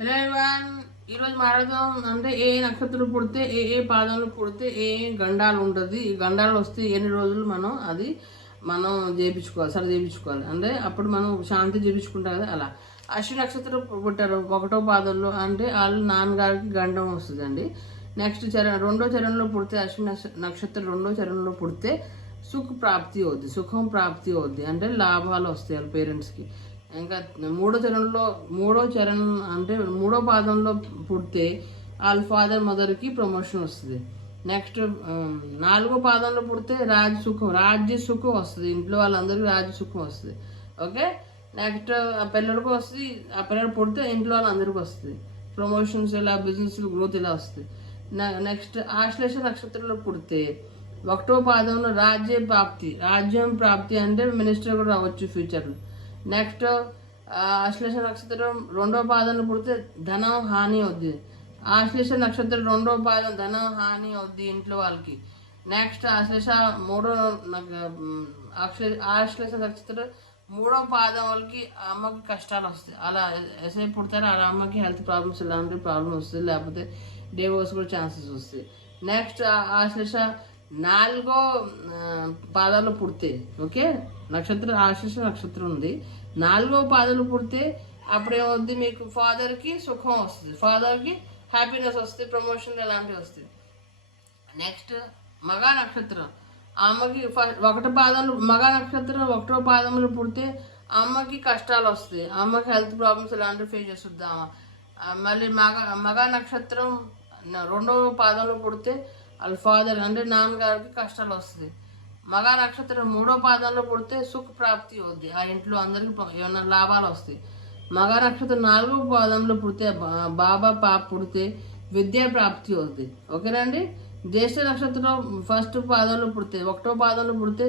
Hello everyone, ఈరోజు మాట్లాడదాం అంటే ఏ నక్షత్రం పుడితే ఏ పాదంలో పుడితే ఏ గండాలు ఉంటుంది. ఈ గండాలు వస్తే ఎన్ని రోజులు మనం చేయించుకోవాలి అంటే అప్పుడు మనం శాంతి చేయించుకుంటాం కదా. అలా అశ్విని నక్షత్రం పుట్టారు 1వ పాదంలో అంటే వాళ్ళు నాన్నగారికి గండం వస్తుందండి. నెక్స్ట్ రెండో చరణంలో పుడితే అశ్విని నక్షత్రం 2వ చరణంలో పుడితే సుఖం ప్రాప్తి అవుద్ది అంటే లాభాలు వస్తాయి వాళ్ళ పేరెంట్స్కి. ఇంకా మూడో చరణం అంటే 3వ పాదంలో పుడితే వాళ్ళ ఫాదర్ మదర్కి ప్రమోషన్ వస్తుంది. నెక్స్ట్ 4వ పాదంలో పుడితే రాజ్య సుఖం వస్తుంది. ఇంట్లో వాళ్ళందరికీ రాజ్య సుఖం వస్తుంది. ఓకే, నెక్స్ట్ ఆ పిల్లడికి వస్తుంది. ఆ పిల్లడు పుడితే ఇంట్లో వాళ్ళందరికీ వస్తుంది. ప్రమోషన్స్ ఇలా బిజినెస్ గ్రోత్ ఇలా వస్తుంది. నెక్స్ట్ ఆశ్లేష నక్షత్రంలో పుడితే 1వ పాదంలో రాజ్యం ప్రాప్తి అంటే మినిస్టర్ కూడా రావచ్చు ఫ్యూచర్లో. నెక్స్ట్ ఆశ్లేష నక్షత్రం 2వ పాదంలో పుడితే ధనం హాని అవుద్ది. ఆశ్లేష నక్షత్రం 2వ పాదం ధనం హాని అవుద్ది ఇంట్లో వాళ్ళకి. నెక్స్ట్ ఆశ్లేష నక్షత్రం 3వ పాదం వాళ్ళకి అమ్మకి కష్టాలు వస్తాయి. అలా ఎసే పుడతారో అలా అమ్మకి హెల్త్ ప్రాబ్లమ్స్ ఇలాంటి ప్రాబ్లమ్ వస్తుంది, లేకపోతే డివోర్స్ కూడా ఛాన్సెస్ వస్తాయి. నెక్స్ట్ ఆశ్లేష 4వ పాదాలు పుడితే ఓకే ఆశ్లేష నక్షత్రం ఉంది. 4వ పాదాలు పుడితే అప్పుడేమవుద్ది, మీకు ఫాదర్కి సుఖం వస్తుంది, ఫాదర్కి హ్యాపీనెస్ వస్తుంది, ప్రమోషన్ ఇలాంటివి వస్తాయి. నెక్స్ట్ మగా నక్షత్రం అమ్మకి 1వ పాదంలో మగా నక్షత్రం 1వ పాదంలో పుడితే అమ్మకి కష్టాలు వస్తాయి, అమ్మకి హెల్త్ ప్రాబ్లమ్స్ ఇలాంటివి ఫేస్ చేస్తుంది అమ్మ. మళ్ళీ మగా నక్షత్రం 2వ పాదంలో పుడితే వాళ్ళ ఫాదర్ అంటే నాన్నగారికి కష్టాలు వస్తుంది. మగా నక్షత్రం 3వ పాదంలో పుడితే సుఖ ప్రాప్తి అవుద్ది, ఆ ఇంట్లో అందరికి ఏమైనా లాభాలు వస్తాయి. మగా నక్షత్రం 4వ పాదంలో పుడితే పాప పుడితే విద్యా ప్రాప్తి అవుద్ది. ఓకేనండి. జ్యేష్ఠ నక్షత్రం 1వ పాదంలో పుడితే 1వ పాదంలో పుడితే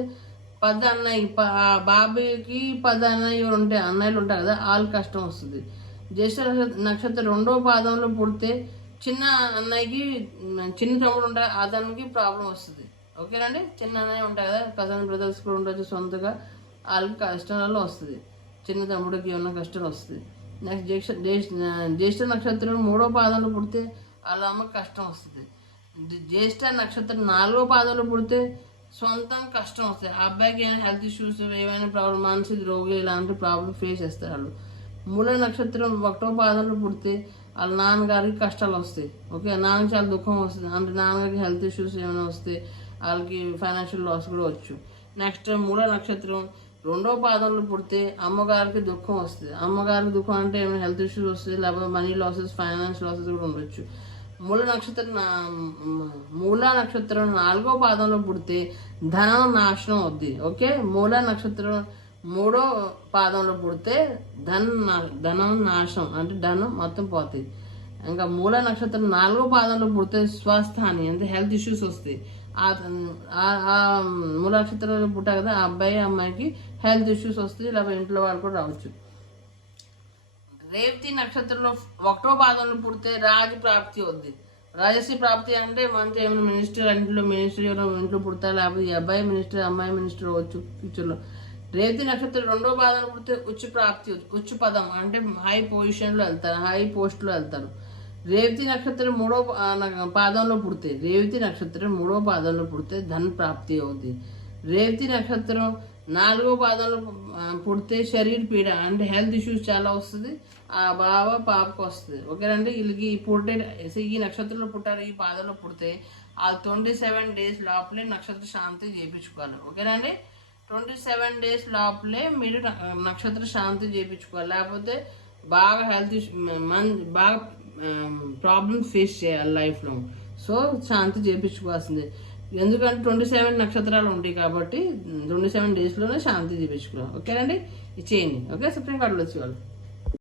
10 అన్నయ్య బాబాయ్కి 10 అన్నయ్యలు ఉంటారు కదా, వాళ్ళకి కష్టం వస్తుంది. జ్యేష్ఠ నక్షత్రం 2వ పాదంలో పుడితే చిన్న అన్నయ్యకి చిన్న తమ్ముడు ఉంటాయి, అతనికి ప్రాబ్లం వస్తుంది. ఓకేనండి. చిన్న అన్నయ్య ఉంటాయి కదా, కజన్ బ్రదర్స్ కూడా ఉండొచ్చు, సొంతగా వాళ్ళకి కష్టాలలో వస్తుంది. చిన్న తమ్ముడికి ఏమన్నా కష్టాలు వస్తుంది. నెక్స్ట్ జ్యేష్ఠ నక్షత్రం 3వ పాదంలో పుడితే వాళ్ళ అమ్మకి కష్టం వస్తుంది. జ్యేష్ఠ నక్షత్రం 4వ పాదంలో పుడితే సొంతం కష్టం వస్తుంది. ఆ అబ్బాయికి ఏమైనా హెల్త్ ఇష్యూస్, ఏమైనా ప్రాబ్లం, మానసిక రోగి ఇలాంటి ప్రాబ్లం ఫేస్ చేస్తారు వాళ్ళు. మూల నక్షత్రం 1వ పాదంలో పుడితే వాళ్ళ నాన్నగారికి కష్టాలు వస్తాయి. ఓకే, నాన్నకి చాలా దుఃఖం వస్తుంది, అంటే నాన్నగారికి హెల్త్ ఇష్యూస్ ఏమైనా వస్తే వాళ్ళకి ఫైనాన్షియల్ లాస్ కూడా వచ్చు. నెక్స్ట్ మూల నక్షత్రం 2వ పాదంలో పుడితే అమ్మగారికి దుఃఖం వస్తుంది. అమ్మగారికి దుఃఖం అంటే ఏమైనా హెల్త్ ఇష్యూస్ వస్తుంది, లేకపోతే మనీ లాసెస్, ఫైనాన్స్ లాసెస్ కూడా ఉండొచ్చు. మూల నక్షత్రం 4వ పాదంలో పుడితే ధనం నాశనం అవుద్ది. ఓకే, మూల నక్షత్రం 3వ పాదంలో పుడితే ధనం నాశనం అంటే ధనం మొత్తం పోతుంది. ఇంకా మూల నక్షత్రం 4వ పాదంలో పుడితే స్వస్థాని అంటే హెల్త్ ఇష్యూస్ వస్తాయి. మూల నక్షత్రంలో పుట్టారు కదా, ఆ అమ్మాయికి హెల్త్ ఇష్యూస్ వస్తాయి, లేకపోతే ఇంట్లో వాళ్ళు కూడా రావచ్చు. రేవతి నక్షత్రంలో 1వ పాదంలో పుడితే రాజ ప్రాప్తి అవుద్ది. రాజశ్రీ ప్రాప్తి అంటే మంచి ఏమైనా మినిస్టర్ ఇంట్లో పుడతారు, లేకపోతే ఈ అబ్బాయి మినిస్టర్ అమ్మాయి మినిస్టర్ అవ్వచ్చు ఫ్యూచర్లో. రేవతి నక్షత్రం 2వ పాదంలో పుడితే ఉచ్చు పదం అంటే హై పొజిషన్లో వెళ్తారు, హై పోస్ట్లో వెళ్తారు. రేవతి నక్షత్రం 3వ పాదంలో పుడితే ధన ప్రాప్తి అవుతుంది. రేవతి నక్షత్రం 4వ పాదంలో పుడితే శరీర పీడ అంటే హెల్త్ ఇష్యూస్ చాలా వస్తుంది, ఆ పాపకు వస్తుంది. ఓకేనండి. వీళ్ళకి ఈ నక్షత్రంలో పుట్టారు, ఈ పాదంలో పుడితే ఆ 27 డేస్ లోపలే నక్షత్ర శాంతి చేయించుకోవాలి. ఓకేనండి. 27 డేస్ లోపలే మీరు నక్షత్ర శాంతి చేయించుకోవాలి, లేకపోతే బాగా హెల్త్ బాగా ప్రాబ్లమ్స్ ఫేస్ చేయాలి లైఫ్లో. సో శాంతి చేయించుకోవాల్సిందే, ఎందుకంటే 27 నక్షత్రాలు ఉంటాయి కాబట్టి 27 డేస్లోనే శాంతి చేయించుకోవాలి. ఓకేనండి. ఇది చేయండి. ఓకే, సుప్రీం కోర్టులో వచ్చేవాళ్ళు.